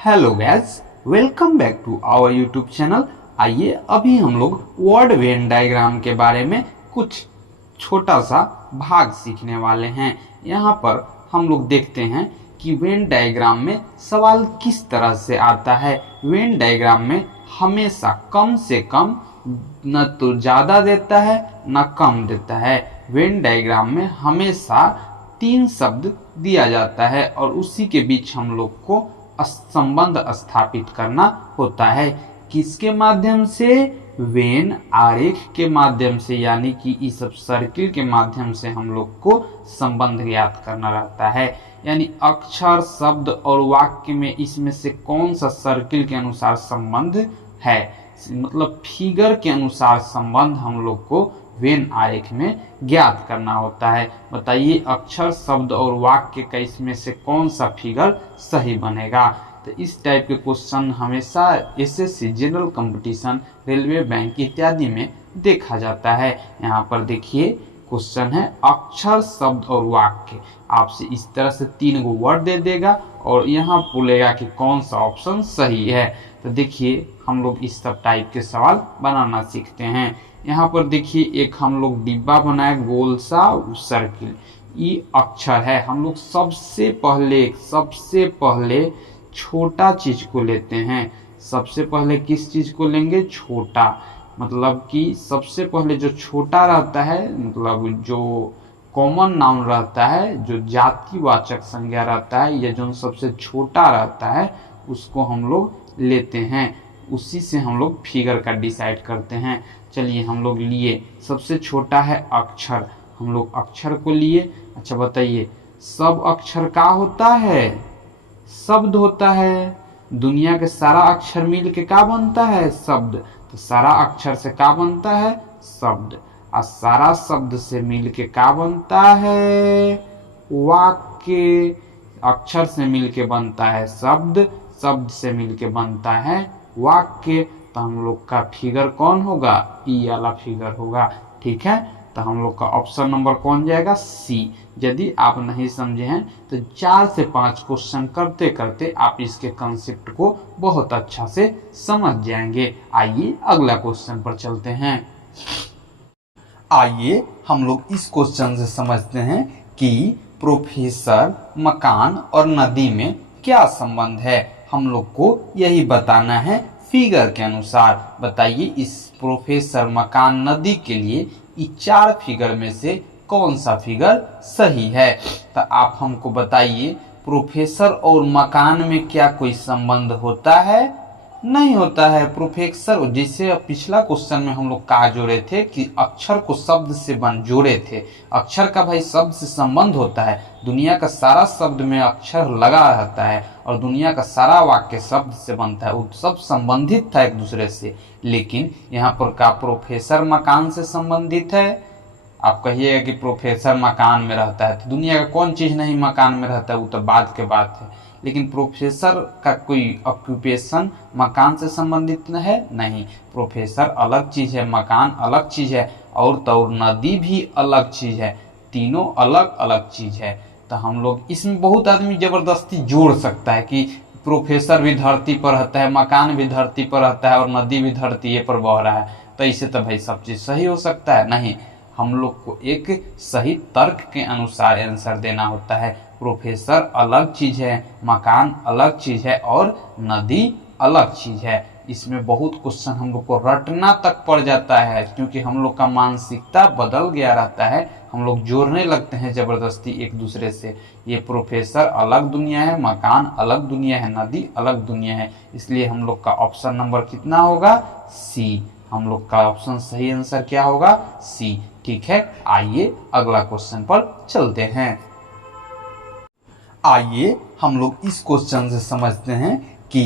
Hello guys, welcome back to our YouTube channel. आइए अभी हम लोग वर्ड वेन डायग्राम के बारे में कुछ छोटा सा भाग सीखने वाले हैं। यहाँ पर हम लोग देखते हैं कि वेन डायग्राम में सवाल किस तरह से आता है। वेन डायग्राम में हमेशा कम से कम न तो ज़्यादा देता है न कम देता है। वेन डायग्राम में हमेशा 3 शब्द दिया जाता है और उसी के बीच हम लोग को संबंध स्थापित करना होता है। किसके माध्यम से? वेन आरेख के माध्यम से, यानी कि इस सब सर्किल के माध्यम से हम लोग को संबंध ज्ञात करना रहता है। यानी अक्षर, शब्द और वाक्य में इसमें से कौन सा सर्किल के अनुसार संबंध है, मतलब फिगर के अनुसार संबंध हम लोग को वेन आरेख में ज्ञात करना होता है। बताइए अक्षर, शब्द और वाक्य का इसमें से कौन सा फिगर सही बनेगा। तो इस टाइप के क्वेश्चन हमेशा SSC, general competition, railway, bank इत्यादि में देखा जाता है। यहाँ पर देखिए क्वेश्चन है अक्षर, शब्द और वाक्य। आपसे इस तरह से 3 गो वर्ड दे देगा और यहाँ बोलेगा कि कौन सा ऑप्शन सही है। तो देखिए हम लोग इस सब टाइप के सवाल बनाना सीखते हैं। यहाँ पर देखिए एक हम लोग डिब्बा बनाए गोल सा सर्किल, ये अक्षर है। हम लोग सबसे पहले छोटा चीज को लेते हैं। सबसे पहले किस चीज को लेंगे? छोटा, मतलब कि सबसे पहले जो छोटा रहता है, मतलब जो कॉमन नाउन रहता है, जो जातिवाचक संज्ञा रहता है, या जो सबसे छोटा रहता है उसको हम लोग लेते हैं। उसी से हम लोग फिगर का डिसाइड करते हैं। चलिए हम लोग लिए, सबसे छोटा है अक्षर, हम लोग अक्षर को लिए। अच्छा बताइए सब अक्षर का होता है? शब्द होता है। दुनिया के सारा अक्षर मिल के का बनता है? शब्द। तो सारा अक्षर से का बनता है? शब्द। और सारा शब्द से मिल के का बनता है? वाक्य। अक्षर से मिल के बनता है शब्द, शब्द से मिल के बनता है वाक्य। तो हम लोग का फिगर कौन होगा? ई वाला फिगर होगा। ठीक है, तो हम लोग का ऑप्शन नंबर कौन जाएगा? सी। यदि आप नहीं समझे हैं तो 4 से 5 क्वेश्चन करते करते आप इसके कंसेप्ट को बहुत अच्छा से समझ जाएंगे। आइए अगला क्वेश्चन पर चलते हैं। आइए हम लोग इस क्वेश्चन से समझते हैं कि प्रोफेसर, मकान और नदी में क्या संबंध है। हम लोग को यही बताना है फिगर के अनुसार। बताइए इस प्रोफेसर, मकान, नदी के लिए इस 4 फिगर में से कौन सा फिगर सही है। तो आप हमको बताइए प्रोफेसर और मकान में क्या कोई संबंध होता है? नहीं होता है। प्रोफेसर, जैसे पिछला क्वेश्चन में हम लोग कहा जोड़े थे कि अक्षर को शब्द से जोड़े थे। अक्षर का भाई शब्द से संबंध होता है। दुनिया का सारा शब्द में अक्षर लगा रहता है और दुनिया का सारा वाक्य शब्द से बनता है। वो सब संबंधित था एक दूसरे से। लेकिन यहाँ पर का प्रोफेसर मकान से संबंधित है? आप कहिएगा कि प्रोफेसर मकान में रहता है, तो दुनिया का कौन चीज नहीं मकान में रहता है, वो तो बाद के बात है। लेकिन प्रोफेसर का कोई ऑक्यूपेशन मकान से संबंधित है? नहीं। प्रोफेसर अलग चीज है, मकान अलग चीज है, और तो और नदी भी अलग चीज है। तीनों अलग अलग चीज है। तो हम लोग इसमें बहुत आदमी जबरदस्ती जोड़ सकता है कि प्रोफेसर भी धरती पर रहता है, मकान भी धरती पर रहता है और नदी भी धरती पर बह रहा है, तो इससे तो भाई सब चीज सही हो सकता है। नहीं, हम लोग को एक सही तर्क के अनुसार आंसर देना होता है। प्रोफेसर अलग चीज है, मकान अलग चीज है और नदी अलग चीज है। इसमें बहुत क्वेश्चन हम लोग को रटना तक पड़ जाता है, क्योंकि हम लोग का मानसिकता बदल गया रहता है। हम लोग जोड़ने लगते हैं जबरदस्ती एक दूसरे से। ये प्रोफेसर अलग दुनिया है, मकान अलग दुनिया है, नदी अलग दुनिया है। इसलिए हम लोग का ऑप्शन नंबर कितना होगा? सी। हम लोग का ऑप्शन सही आंसर क्या होगा? सी। ठीक है, आइए अगला क्वेश्चन पर चलते हैं। आइए हम लोग इस क्वेश्चन से समझते हैं कि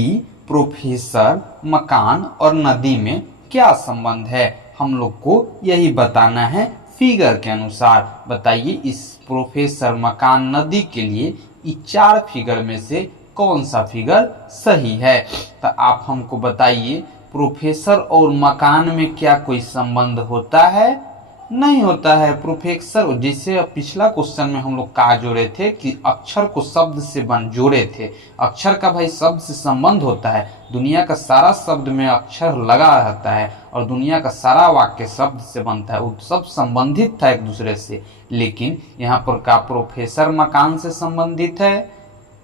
प्रोफेसर, मकान और नदी में क्या संबंध है। हम लोग को यही बताना है फिगर के अनुसार। बताइए इस प्रोफेसर, मकान, नदी के लिए इस 4 फिगर में से कौन सा फिगर सही है। तो आप हमको बताइए प्रोफेसर और मकान में क्या कोई संबंध होता है? नहीं होता है। प्रोफेसर, जैसे पिछला क्वेश्चन में हम लोग कहा जोड़े थे कि अक्षर को शब्द से बन जोड़े थे। अक्षर का भाई शब्द से संबंध होता है। दुनिया का सारा शब्द में अक्षर लगा रहता है और दुनिया का सारा वाक्य शब्द से बनता है, वो सब संबंधित था एक दूसरे से। लेकिन यहाँ पर का प्रोफेसर मकान से संबंधित है।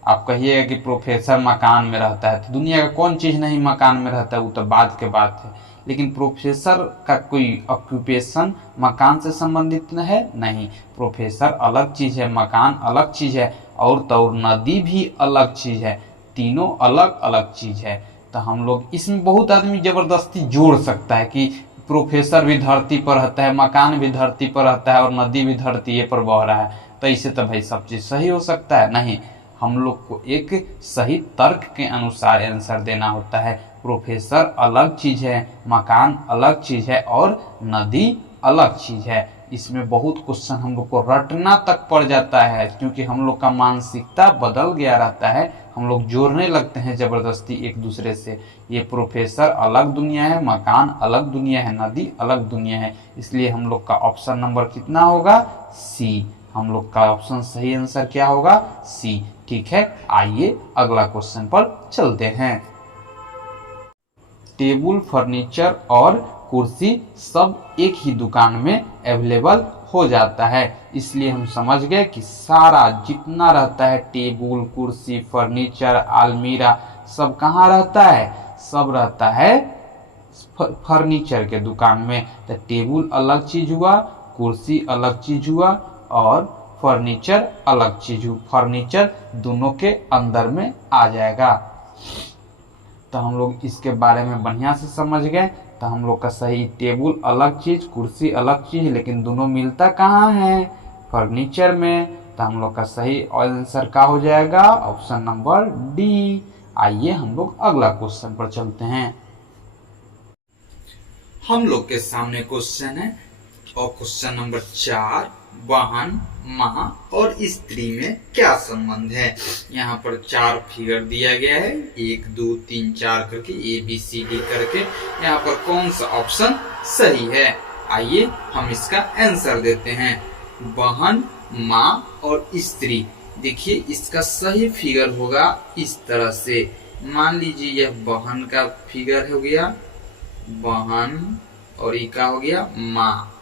आप कहिएगा कि प्रोफेसर मकान में रहता है, तो दुनिया का कौन चीज नहीं मकान में रहता है, वो तो बाद के बात है। लेकिन प्रोफेसर का कोई ऑक्यूपेशन मकान से संबंधित है नहीं। प्रोफेसर अलग चीज है, मकान अलग चीज है, और तो और नदी भी अलग चीज है। तीनों अलग अलग चीज है। तो हम लोग इसमें बहुत आदमी जबरदस्ती जोड़ सकता है कि प्रोफेसर भी धरती पर रहता है, मकान भी धरती पर रहता है और नदी भी धरती पर बह रहा है, तो इससे तो भाई सब चीज सही हो सकता है। नहीं, हम लोग को एक सही तर्क के अनुसार आंसर देना होता है। प्रोफेसर अलग चीज है, मकान अलग चीज है और नदी अलग चीज है। इसमें बहुत क्वेश्चन हम लोग को रटना तक पड़ जाता है, क्योंकि हम लोग का मानसिकता बदल गया रहता है। हम लोग जोड़ने लगते हैं जबरदस्ती एक दूसरे से। ये प्रोफेसर अलग दुनिया है, मकान अलग दुनिया है, नदी अलग दुनिया है। इसलिए हम लोग का ऑप्शन नंबर कितना होगा? सी। हम लोग का ऑप्शन सही आंसर क्या होगा? सी। ठीक है, आइए अगला क्वेश्चन पर चलते हैं। टेबल, फर्नीचर और कुर्सी सब एक ही दुकान में अवेलेबल हो जाता है। इसलिए हम समझ गए कि सारा जितना रहता है, टेबल, कुर्सी, फर्नीचर, अलमीरा, सब कहाँ रहता है? सब रहता है फर्नीचर के दुकान में। तो टेबल अलग चीज हुआ, कुर्सी अलग चीज हुआ और फर्नीचर अलग चीज हुआ। फर्नीचर दोनों के अंदर में आ जाएगा। तो हम लोग इसके बारे में बढ़िया से समझ गए। तो हम लोग का सही टेबल अलग चीज, कुर्सी अलग चीज, लेकिन दोनों मिलता कहाँ है? फर्नीचर में। तो हम लोग का सही आंसर क्या हो जाएगा? Option number D. आइए हम लोग अगला क्वेश्चन पर चलते हैं। हम लोग के सामने क्वेश्चन है और क्वेश्चन नंबर 4, वाहन, माँ और स्त्री में क्या संबंध है? यहाँ पर 4 फिगर दिया गया है, 1 2 3 4 करके, ABCD करके। यहाँ पर कौन सा ऑप्शन सही है? आइए हम इसका आंसर देते हैं। वाहन, माँ और स्त्री। देखिए इसका सही फिगर होगा इस तरह से। मान लीजिए यह वाहन का फिगर हो गया, वाहन, और ये क्या हो गया? माँ।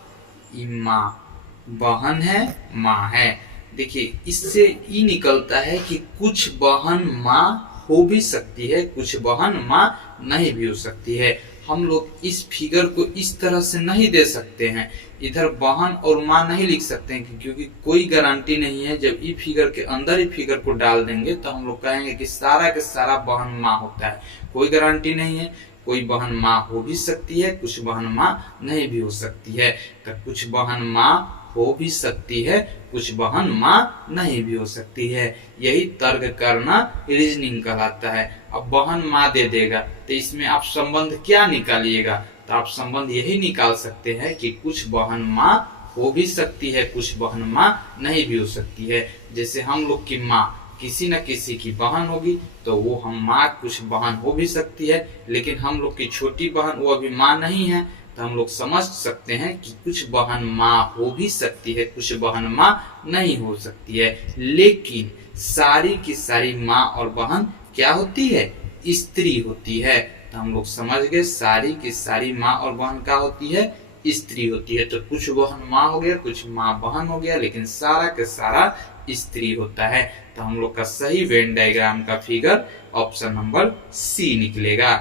ये माँ, वाहन है, माँ है। देखिए इससे ये निकलता है कि कुछ वाहन माँ हो भी सकती है, कुछ वाहन माँ नहीं भी हो सकती है। हम लोग इस फिगर को इस तरह से नहीं दे सकते हैं, इधर वाहन और माँ नहीं लिख सकते हैं, क्योंकि कोई गारंटी नहीं है। जब ई फिगर के अंदर ही फिगर को डाल देंगे तो हम लोग कहेंगे कि सारा के सारा वाहन माँ होता है। कोई गारंटी नहीं है। कोई वाहन माँ हो भी सकती है, कुछ वाहन माँ नहीं भी हो सकती है। तो कुछ वाहन माँ हो भी सकती है, कुछ वाहन माँ नहीं भी हो सकती है। यही तर्क करना रीजनिंग कहलाता है। अब वाहन माँ दे देगा तो इसमें आप संबंध क्या निकालिएगा? तो आप संबंध यही निकाल सकते हैं कि कुछ वाहन माँ हो भी सकती है, कुछ वाहन माँ नहीं भी हो सकती है। जैसे हम लोग की माँ किसी न किसी की बहन होगी, तो वो हम माँ कुछ बहन हो भी सकती है। लेकिन हम लोग की छोटी बहन वो अभी माँ नहीं है, तो हम लोग समझ सकते हैं कि कुछ बहन माँ हो भी सकती है, कुछ बहन माँ नहीं हो सकती है। लेकिन सारी की सारी माँ और बहन क्या होती है? स्त्री होती है। तो हम लोग समझ गए सारी की सारी माँ और बहन क्या होती है? स्त्री होती है। तो कुछ बहन माँ हो गया, कुछ माँ बहन हो गया, लेकिन सारा के सारा स्त्री होता है। तो हम लोग का सही वेन डायग्राम का फिगर ऑप्शन नंबर सी निकलेगा।